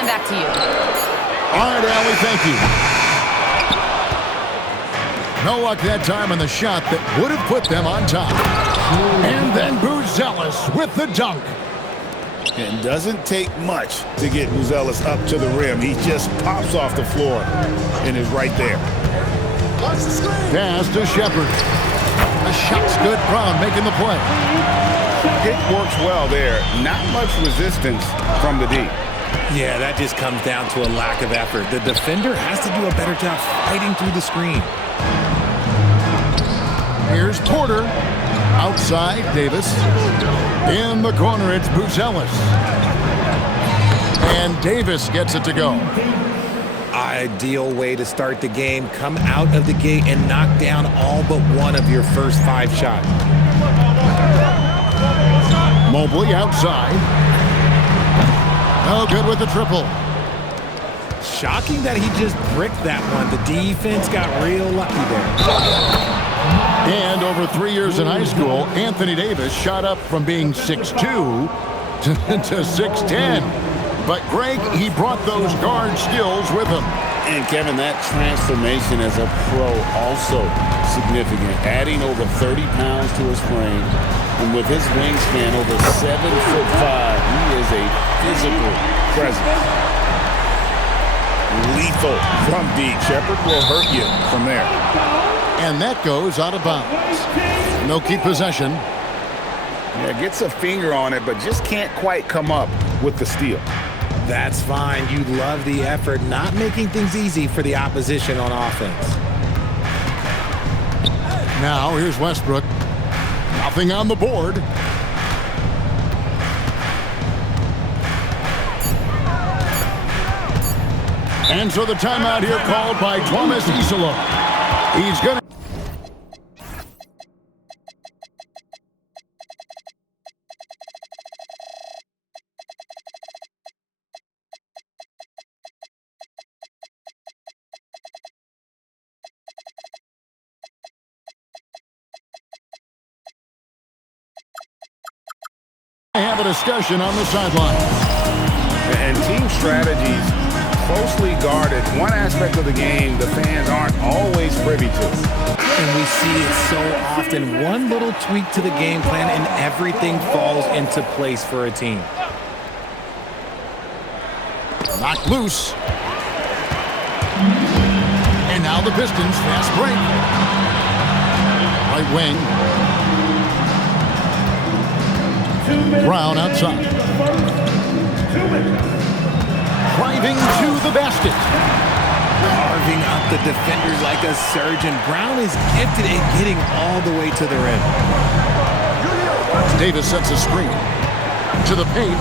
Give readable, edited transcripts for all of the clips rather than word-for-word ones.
Kevin, back to you. All right, Allie, thank you. No luck that time on the shot that would have put them on top. And then Buzelis with the dunk. It doesn't take much to get Buzelis up to the rim. He just pops off the floor and is right there. Pass to Shepard. The shot's good. Brown making the play. It works well there. Not much resistance from the D. Yeah, that just comes down to a lack of effort. The defender has to do a better job fighting through the screen. Here's Porter. Outside, Davis. In the corner, it's Buzelis. And Davis gets it to go. Ideal way to start the game. Come out of the gate and knock down all but one of your first 5 shots. Mobley outside. No good with the triple. Shocking that he just bricked that one. The defense got real lucky there. And over 3 years in high school, Anthony Davis shot up from being 6'2" to 6'10". But Greg, he brought those guard skills with him. And Kevin, that transformation as a pro also significant. Adding over 30 pounds to his frame. And with his wingspan over 7'5", he is a physical presence. Lethal from deep. Shepard will hurt you from there. And that goes out of bounds. No keep possession. Yeah, gets a finger on it, but just can't quite come up with the steal. That's fine. You love the effort, not making things easy for the opposition on offense. Now here's Westbrook. Nothing on the board. And so the timeout here called by Thomas Isola. He's going to... have a discussion on the sideline. And team strategies closely guarded. One aspect of the game the fans aren't always privy to. And we see it so often. One little tweak to the game plan and everything falls into place for a team. Knocked loose. And now the Pistons fast break. Right wing. Brown outside. Driving to the basket. Carving up the defenders like a surgeon. Brown is gifted at getting all the way to the rim. Davis sets a screen. To the paint.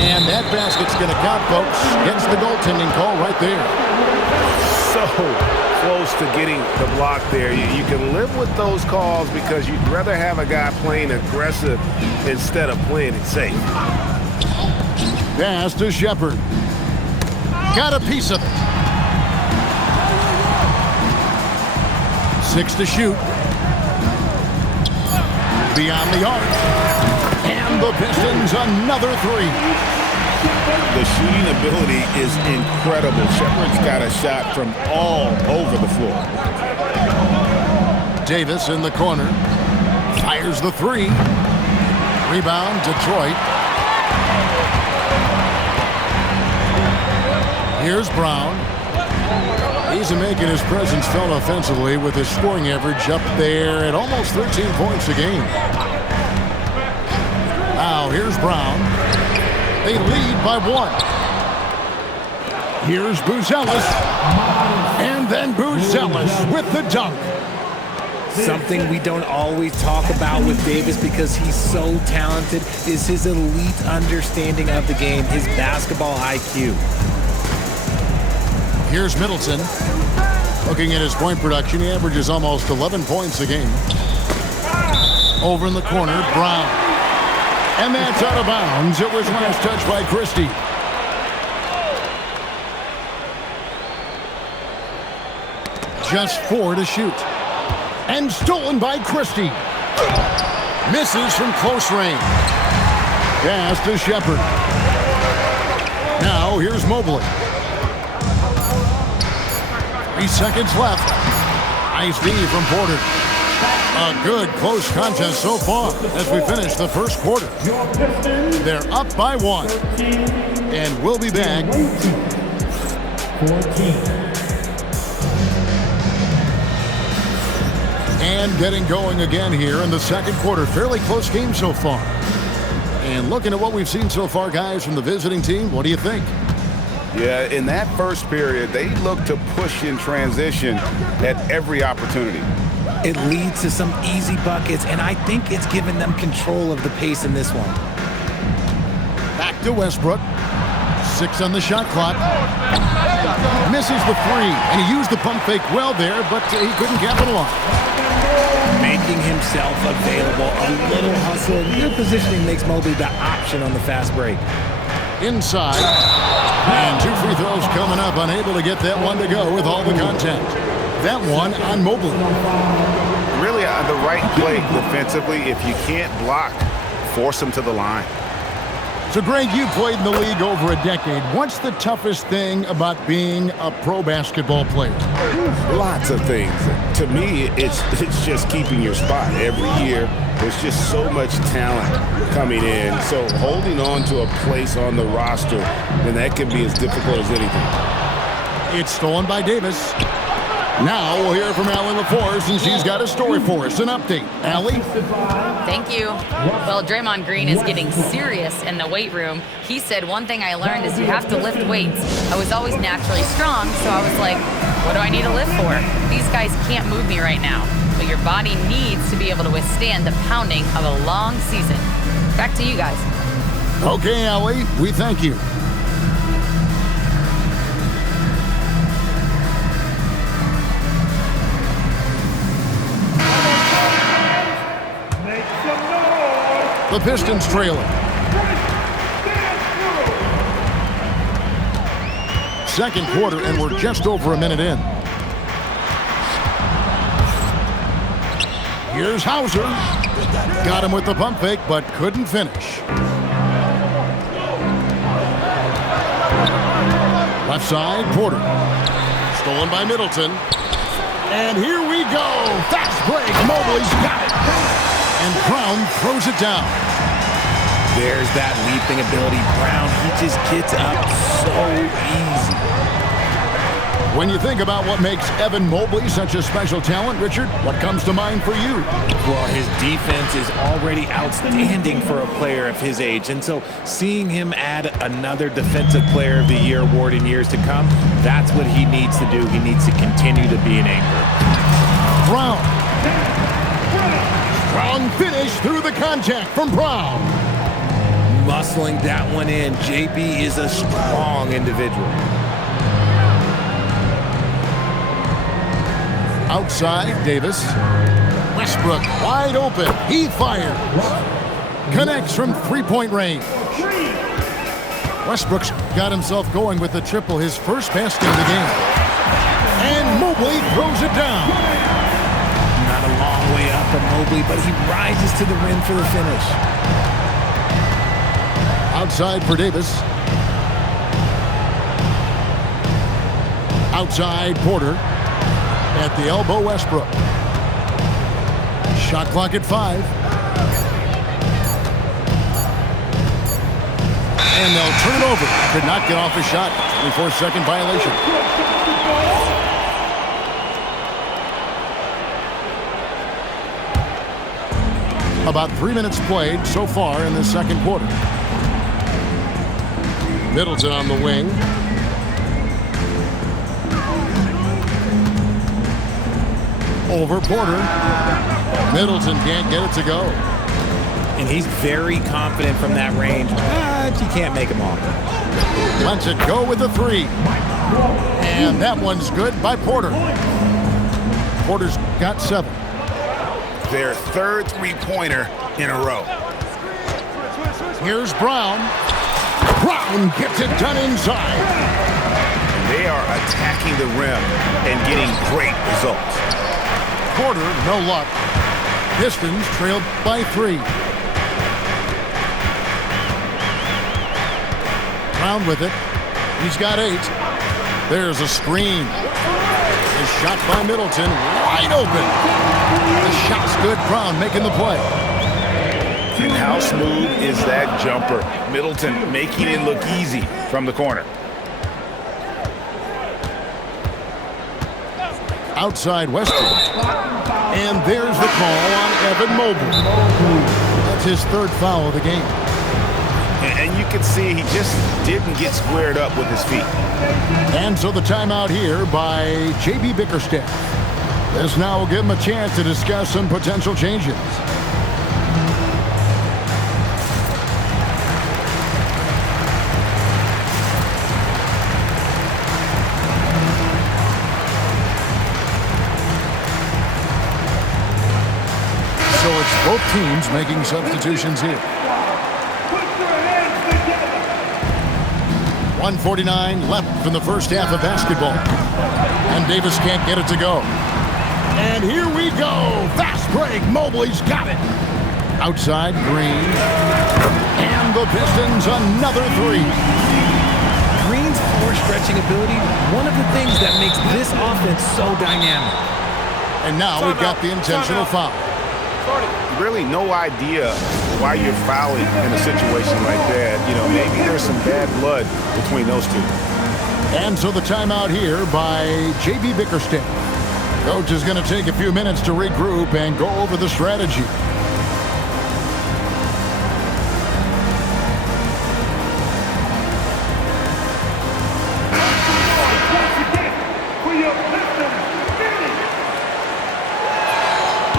And that basket's going to count, folks. Gets the goaltending call right there. So close to getting the block there. You can live with those calls because you'd rather have a guy playing aggressive instead of playing it safe. Pass to Shepard. Got a piece of it. 6 to shoot. Beyond the arc. And the Pistons another 3. The shooting ability is incredible. Shepard's got a shot from all over the floor. Davis in the corner. Fires the 3. Rebound, Detroit. Here's Brown. He's making his presence felt offensively with his scoring average up there at almost 13 points a game. Now here's Brown. They lead by 1. Here's Buzelis. And then Buzelis with the dunk. Something we don't always talk about with Davis because he's so talented is his elite understanding of the game, his basketball IQ. Here's Middleton. Looking at his point production, he averages almost 11 points a game. Over in the corner, Brown. And that's out of bounds. It was last touched by Christie. Just 4 to shoot. And stolen by Christie. Misses from close range. Pass to Shepard. go. Here's Mobley. 3 seconds left. Nice D from Porter. A good close contest so far as we finish the first quarter. They're up by 1. And we'll be back. 14. And getting going again here in the second quarter. Fairly close game so far. And looking at what we've seen so far, guys, from the visiting team, what do you think? Yeah, in that first period, they look to push in transition at every opportunity. It leads to some easy buckets, and I think it's given them control of the pace in this one. Back to Westbrook. 6 on the shot clock. Misses the 3, and he used the pump fake well there, but he couldn't capitalize. Making himself available, a little hustle, and good positioning makes Mobley the option on the fast break. Inside, and 2 free throws coming up, unable to get that one to go with all the contact. That one on Mobley. Really the right play defensively. If you can't block, force him to the line. So, Greg, you played in the league over a decade. What's the toughest thing about being a pro basketball player? Lots of things. To me, it's just keeping your spot. Every year, there's just so much talent coming in. So holding on to a place on the roster, then that can be as difficult as anything. It's stolen by Davis. Now we'll hear from Allie LaForce, and she's got a story for us. An update. Allie? Thank you. Well, Draymond Green is getting serious in the weight room. He said, one thing I learned is you have to lift weights. I was always naturally strong, so I was like, what do I need to lift for? These guys can't move me right now. But your body needs to be able to withstand the pounding of a long season. Back to you guys. Okay, Allie, we thank you. The Pistons trailing. Second quarter, and we're just over a minute in. Here's Hauser. Got him with the pump fake, but couldn't finish. Left side, Porter. Stolen by Middleton. And here we go. Fast break. Mobley's got it. And Brown throws it down. There's that leaping ability. Brown, he just gets up so easy. When you think about what makes Evan Mobley such a special talent, Richard, what comes to mind for you? Well, his defense is already outstanding for a player of his age. And so seeing him add another Defensive Player of the Year award in years to come, that's what he needs to do. He needs to continue to be an anchor. Brown. Strong finish through the contact from Brown. Muscling that one in. JB is a strong individual. Outside, Davis. Westbrook wide open. He fires. Connects from three-point range. Westbrook's got himself going with the triple, his first basket of the game. And Mobley throws it down. Not a long way up from Mobley, but he rises to the rim for the finish. Outside for Davis. Outside, Porter. At the elbow, Westbrook. Shot clock at 5. And they'll turn it over. Could not get off a shot. 24-second violation. About 3 minutes played so far in the second quarter. Middleton on the wing. Over Porter. Middleton can't get it to go. And he's very confident from that range, but you can't make him off. Lets it go with the 3. And that one's good by Porter. Porter's got 7. Their third three-pointer in a row. Here's Brown. Brown gets it done inside. They are attacking the rim and getting great results. Porter, no luck. Pistons trailed by 3. Brown with it. He's got 8. There's a screen. A shot by Middleton, wide open. The shot's good. Brown making the play. And how smooth is that jumper? Middleton making it look easy from the corner. Outside Westbrook. And there's the call on Evan Mobley. That's his 3rd foul of the game. And you can see he just didn't get squared up with his feet. And so the timeout here by J.B. Bickerstaff. This now will give him a chance to discuss some potential changes. So it's both teams making substitutions here. 1:49 left from the first half of basketball. And Davis can't get it to go. And here we go. Fast break. Mobley's got it. Outside Green. And the Pistons another 3. Green's floor stretching ability, one of the things that makes this offense so dynamic. And now we've got the intentional foul. Really no idea why you're fouling in a situation like that. You know, maybe there's some bad blood between those two. And so the timeout here by J.B. Bickerstaff. Coach is going to take a few minutes to regroup and go over the strategy.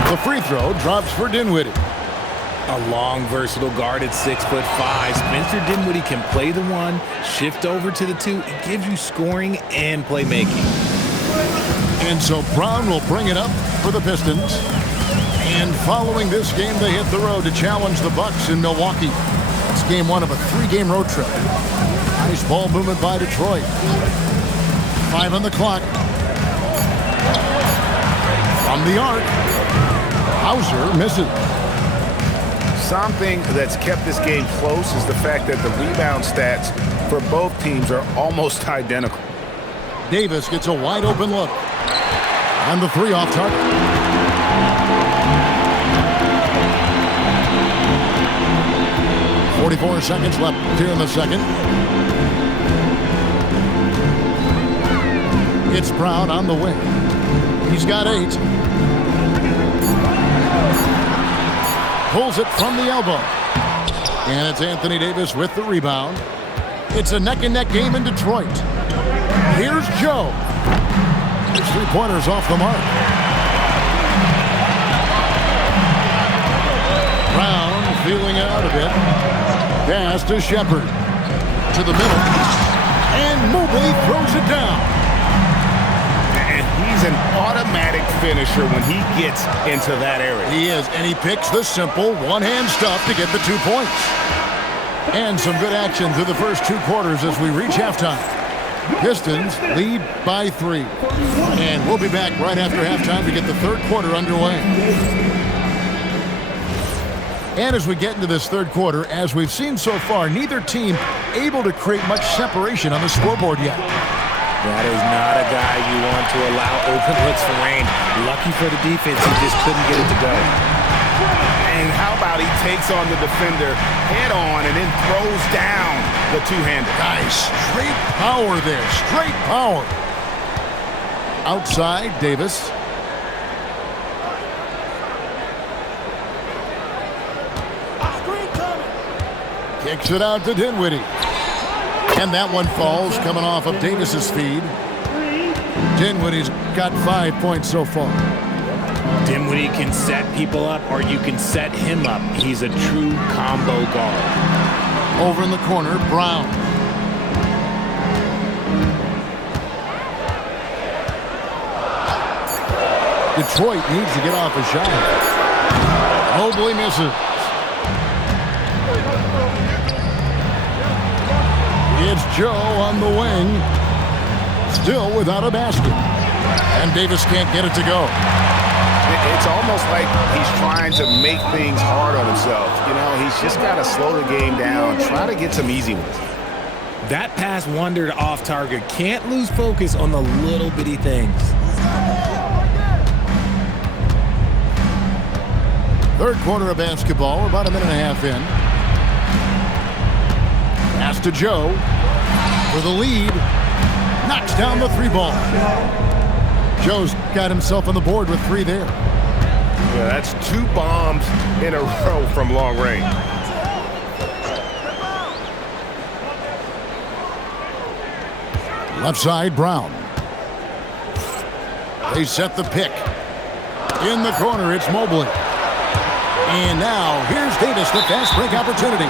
The free throw drops for Dinwiddie. A long, versatile guard at 6'5". Spencer Dinwiddie can play the 1, shift over to the 2. It gives you scoring and playmaking. And so Brown will bring it up for the Pistons. And following this game, they hit the road to challenge the Bucks in Milwaukee. It's game 1 of a 3-game road trip. Nice ball movement by Detroit. 5 on the clock. From the arc. Hauser misses. Something that's kept this game close is the fact that the rebound stats for both teams are almost identical. Davis gets a wide open look. And the 3 off target. .44 seconds left here in the second. It's Brown on the wing. He's got 8. Pulls it from the elbow. And it's Anthony Davis with the rebound. It's a neck-and-neck game in Detroit. Here's Joe. His 3-pointers off the mark. Brown feeling it out a bit. Pass to Shepard. To the middle. And Mobley throws it down. He's an automatic finisher when he gets into that area. He is, and he picks the simple one-hand stuff to get the 2 points. And some good action through the first 2 quarters as we reach halftime. Pistons lead by 3. And we'll be back right after halftime to get the 3rd quarter underway. And as we get into this 3rd quarter, as we've seen so far, neither team able to create much separation on the scoreboard yet. That is not a guy you want to allow open looks for Rain. Lucky for the defense, he just couldn't get it to go. And how about he takes on the defender head on and then throws down the 2-hander. Nice. Straight power there. Straight power. Outside, Davis. Kicks it out to Dinwiddie. And that one falls, coming off of Davis's feed. Dinwiddie's got 5 points so far. Dinwiddie can set people up, or you can set him up. He's a true combo guard. Over in the corner, Brown. Detroit needs to get off a shot. Mobley misses. It's Joe on the wing. Still without a basket. And Davis can't get it to go. It's almost like he's trying to make things hard on himself. You know, he's just got to slow the game down, try to get some easy ones. That pass wandered off target. Can't lose focus on the little bitty things. Third quarter of basketball, about a minute and a half in. Pass to Joe for the lead. Knocks down the three ball. Joe's got himself on the board with 3 there. Yeah, that's 2 bombs in a row from long range. Left side, Brown. They set the pick. In the corner, it's Mobley. And now, here's Davis, the fast break opportunity.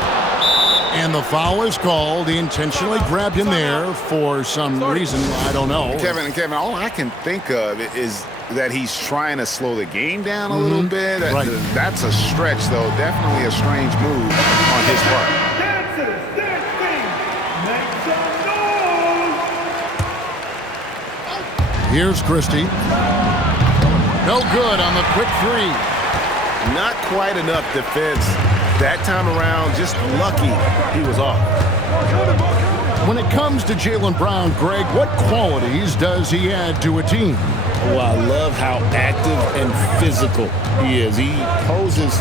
And the foul is called. He intentionally grabbed him there for some reason. I don't know. Kevin, all I can think of is that he's trying to slow the game down a little bit. Right. That's a stretch, though. Definitely a strange move on his part. Here's Christie. No good on the quick 3. Not quite enough defense that time around. Just lucky he was off. When it comes to Jaylen Brown, Greg, what qualities does he add to a team? Well, I love how active and physical he is. He poses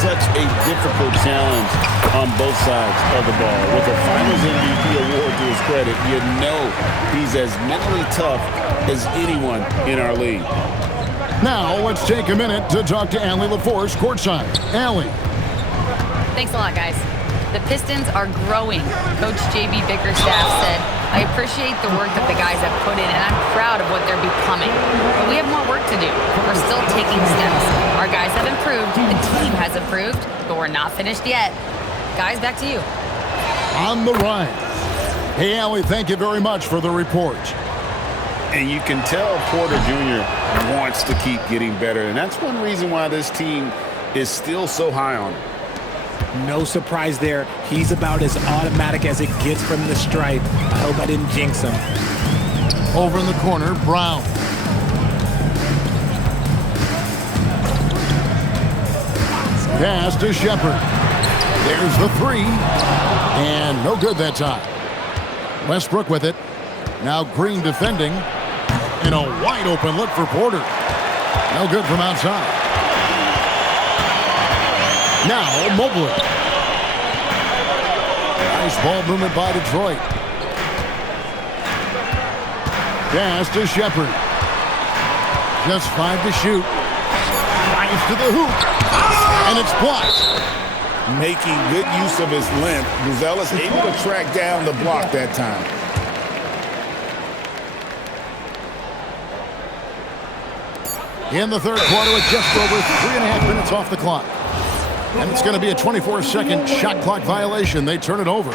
such a difficult challenge on both sides of the ball. With a Finals MVP award to his credit, you know he's as mentally tough as anyone in our league. Now, let's take a minute to talk to Allie LaForce courtside. Allie. Thanks a lot, guys. The Pistons are growing. Coach J.B. Bickerstaff said, I appreciate the work that the guys have put in, and I'm proud of what they're becoming. But we have more work to do. We're still taking steps. Our guys have improved. The team has improved, but we're not finished yet. Guys, back to you. On the rise. Hey, Allie, thank you very much for the report. And you can tell Porter Jr. wants to keep getting better. And that's one reason why this team is still so high on him. No surprise there. He's about as automatic as it gets from the stripe. I hope I didn't jinx him. Over in the corner, Brown. Pass to Shepard. There's the 3. And no good that time. Westbrook with it. Now Green defending. And a wide open look for Porter. No good from outside. Now Mobley. Nice ball movement by Detroit. Pass to Shepard. Just 5 to shoot. Drives to the hoop. And it's blocked. Making good use of his length. Buzelis able to track down the block that time. In the third quarter with just over 3.5 minutes off the clock. And it's going to be a 24-second shot clock violation. They turn it over.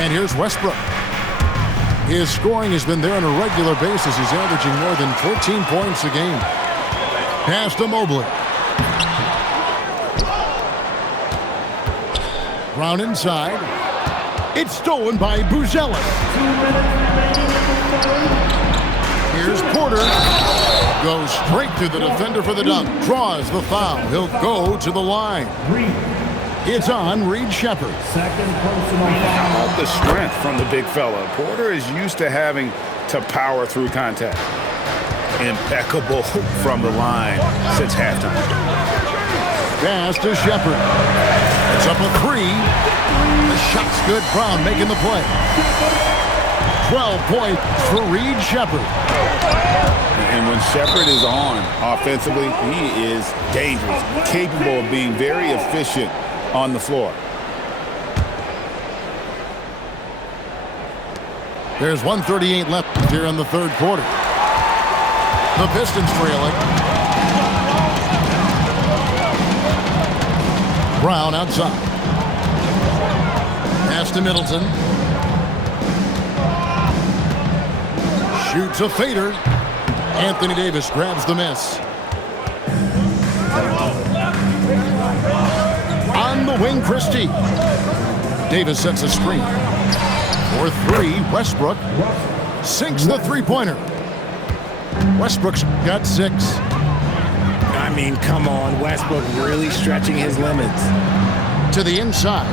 And here's Westbrook. His scoring has been there on a regular basis. He's averaging more than 14 points a game. Pass to Mobley. Brown inside. It's stolen by Buzelis. Here's Porter. Goes straight through the defender for the dunk. Draws the foul. He'll go to the line. It's on Reed Shepard. How about the strength from the big fella? Porter is used to having to power through contact. Impeccable from the line since halftime. Pass to Shepard. It's up a 3. The shot's good. Brown making the play. 12 points for Reed Shepard. And when Shepard is on offensively, he is dangerous, capable of being very efficient on the floor. There's 1:38 left here in the third quarter. The Pistons trailing. Brown outside. Pass to Middleton. Shoots a fader. Anthony Davis grabs the miss. On the wing, Christie. Davis sets a screen. For 3, Westbrook sinks the three-pointer. Westbrook's got 6. I mean, come on. Westbrook really stretching his limits. to the inside.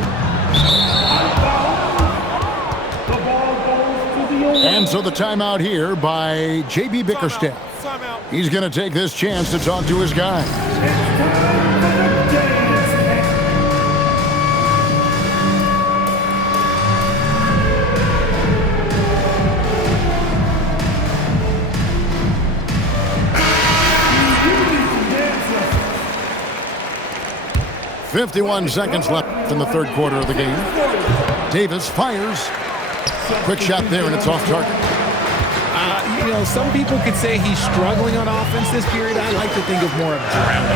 And so the timeout here by J.B. Bickerstaff. He's going to take this chance to talk to his guys. 51 seconds left in the third quarter of the game. Davis fires. Quick shot there, and it's off target. Some people could say he's struggling on offense this period. I like to think of more of drowning.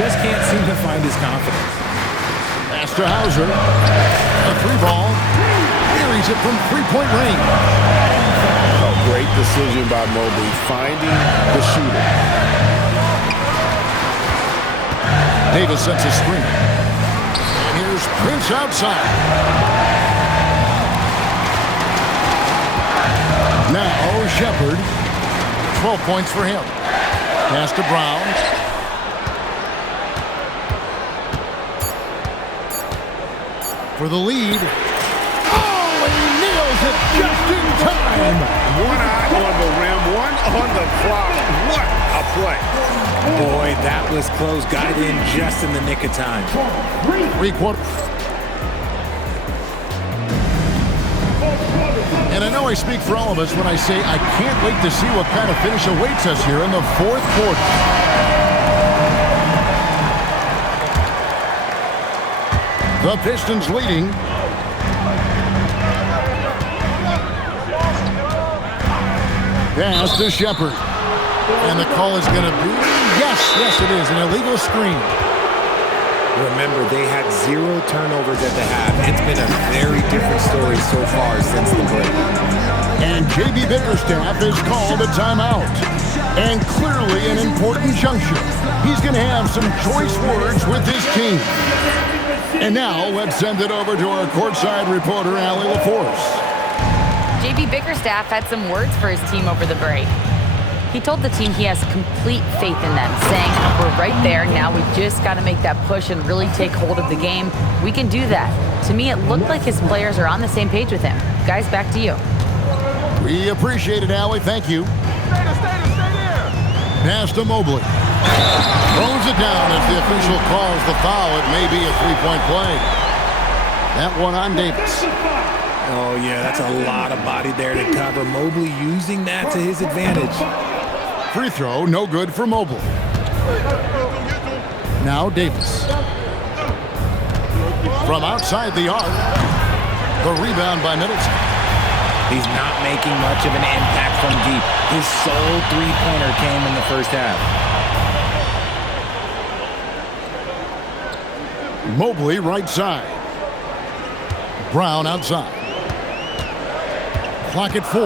Just can't seem to find his confidence. Pass to Hauser. A three ball. Buries it from three-point range. Oh, great decision by Mobley, finding the shooter. Davis sets a screen. And here's Prince outside. Now Shepard. 12 points for him. Pass to Brown. For the lead. Oh, and he nails it just in time. One eye on the rim, one on the clock. What a play. Boy, that was close. Got it in just in the nick of time. Three quarters. And I know I speak for all of us when I say I can't wait to see what kind of finish awaits us here in the fourth quarter. The Pistons leading. Pass to Shepard. And the call is going to be, yes, it is, an illegal screen. Remember, they had 0 turnovers at the half. It's been a very different story so far since the break. And J.B. Bickerstaff has called a timeout. And clearly an important juncture. He's going to have some choice words with his team. And now let's send it over to our courtside reporter, Allie LaForce. J.B. Bickerstaff had some words for his team over the break. He told the team he has complete faith in them, saying, we're right there, now we just got to make that push and really take hold of the game. We can do that. To me, it looked like his players are on the same page with him. Guys, back to you. We appreciate it, Allie. Thank you. Stay there. Pass to Mobley. Throws it down as the official calls the foul. It may be a three-point play. That one on Davis. Oh, yeah, that's a lot of body there to cover. Mobley using that to his advantage. Free throw, no good for Mobley. Now Davis. From outside the arc. The rebound by Middleton. He's not making much of an impact from deep. His sole three-pointer came in the first half. Mobley right side. Brown outside. Clock at 4.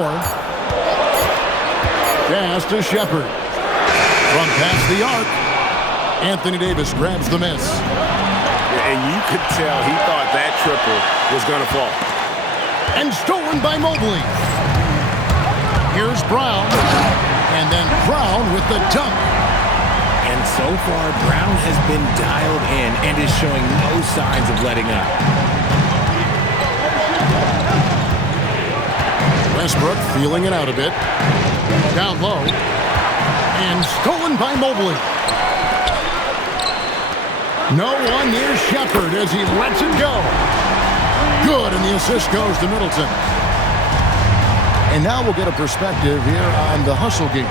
Pass to Shepard. From past the arc. Anthony Davis grabs the miss. And you could tell he thought that triple was going to fall. And stolen by Mobley. Here's Brown. And then Brown with the dunk. And so far, Brown has been dialed in and is showing no signs of letting up. Westbrook feeling it out a bit. Down low. And stolen by Mobley. No one near Shepard as he lets it go. Good, and the assist goes to Middleton. And now we'll get a perspective here on the hustle game.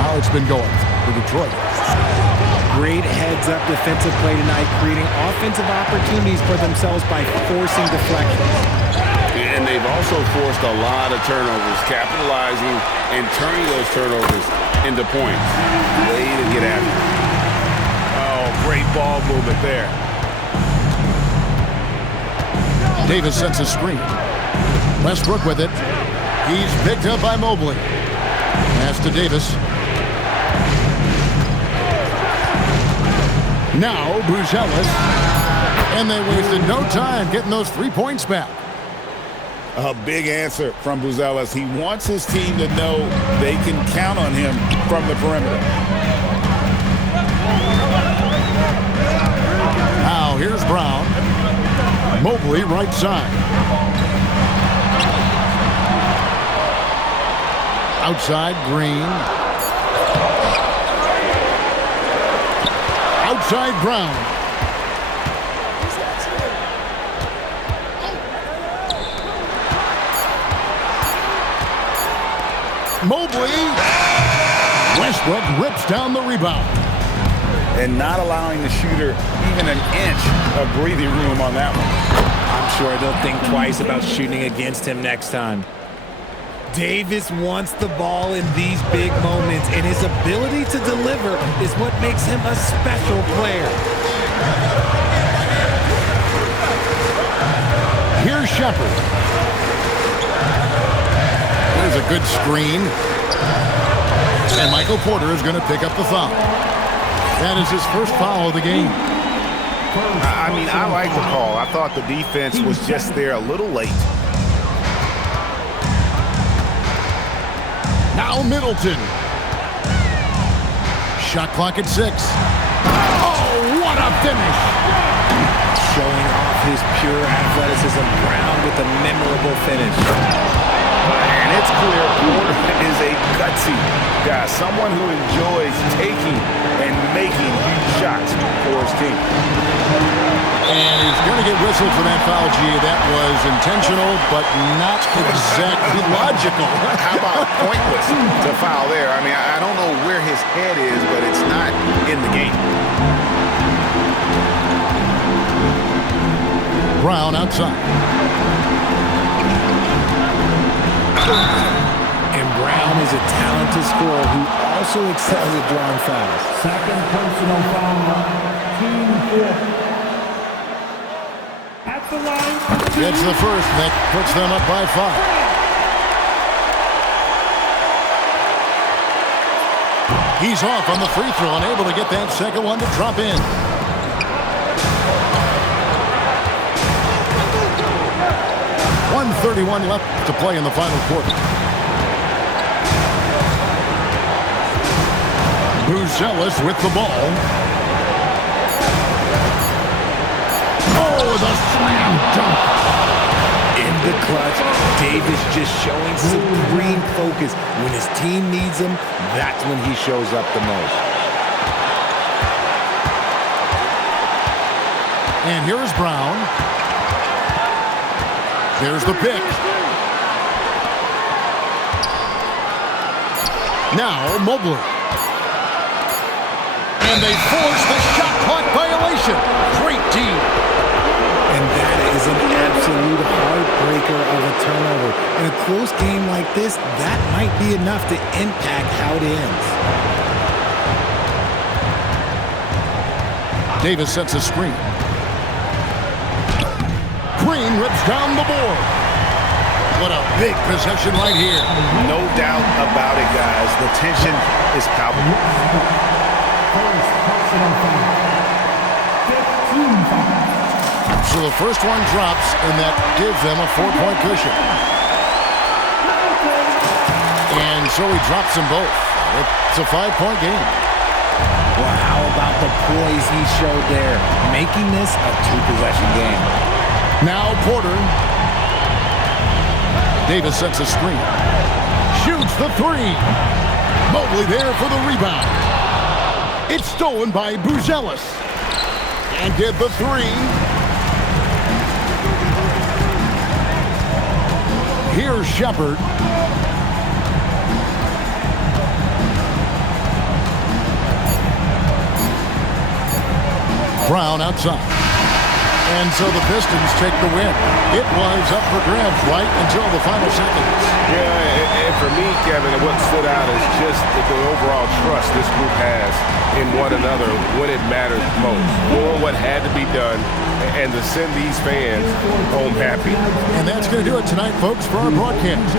How it's been going for Detroit. Great heads-up defensive play tonight, creating offensive opportunities for themselves by forcing deflections. And they've also forced a lot of turnovers, capitalizing and turning those turnovers into points. Way to get after it. Oh, great ball movement there. Davis sets a screen. Westbrook with it. He's picked up by Mobley. Pass to Davis. Now Buzelis. And they wasted no time getting those 3 points back. A big answer from Buzelis. He wants his team to know they can count on him from the perimeter. Now here's Brown. Mobley, right side. Outside, Green. Outside, Brown. Mobley. Westbrook rips down the rebound. And not allowing the shooter even an inch of breathing room on that one. I'm sure they'll think twice about shooting against him next time. Davis wants the ball in these big moments, and his ability to deliver is what makes him a special player. Here's Shepard. There's a good screen. And Michael Porter is going to pick up the foul. That is his first foul of the game. I mean, I like the call. I thought the defense was just there a little late. Now Middleton. Shot clock at 6. Oh, what a finish! Showing off his pure athleticism, Brown with a memorable finish. And it's clear Porter is a gutsy guy, someone who enjoys taking and making huge shots for his team. And he's going to get whistled for that foul, G. That was intentional, but not exactly logical. How about pointless to foul there? I mean, I don't know where his head is, but it's not in the game. Brown outside. And Brown is a talented scorer who also excels at drawing fouls. Second personal foul, team fourth. At the line. Gets the first. That puts them up by 5. He's off on the free throw and able to get that second one to drop in. .131 left to play in the final quarter. Buzelis with the ball. Oh, the slam dunk. In the clutch, Davis just showing supreme focus. When his team needs him, that's when he shows up the most. And here's Brown. There's the pick. Now Mobley. And they force the shot clock violation. Great D. And that is an absolute heartbreaker of a turnover. In a close game like this, that might be enough to impact how it ends. Davis sets a screen. Green rips down the board. What a big possession right here. No doubt about it, guys. The tension is palpable. First personal foul. 15 fouls. So the first one drops, and that gives them a 4-point cushion. And so he drops them both. It's a 5-point game. Well, how about the poise he showed there, making this a 2-possession game. Now Porter. Davis sets a screen. Shoots the 3. Mobley there for the rebound. It's stolen by Buzelis. And did the 3. Here's Shepard. Brown outside. And so the Pistons take the win. It was up for grabs right until the final seconds. Yeah, and for me, Kevin, what stood out is just the overall trust this group has in one another when it matters most. Doing what had to be done and to send these fans home happy. And that's going to do it tonight, folks, for our broadcast.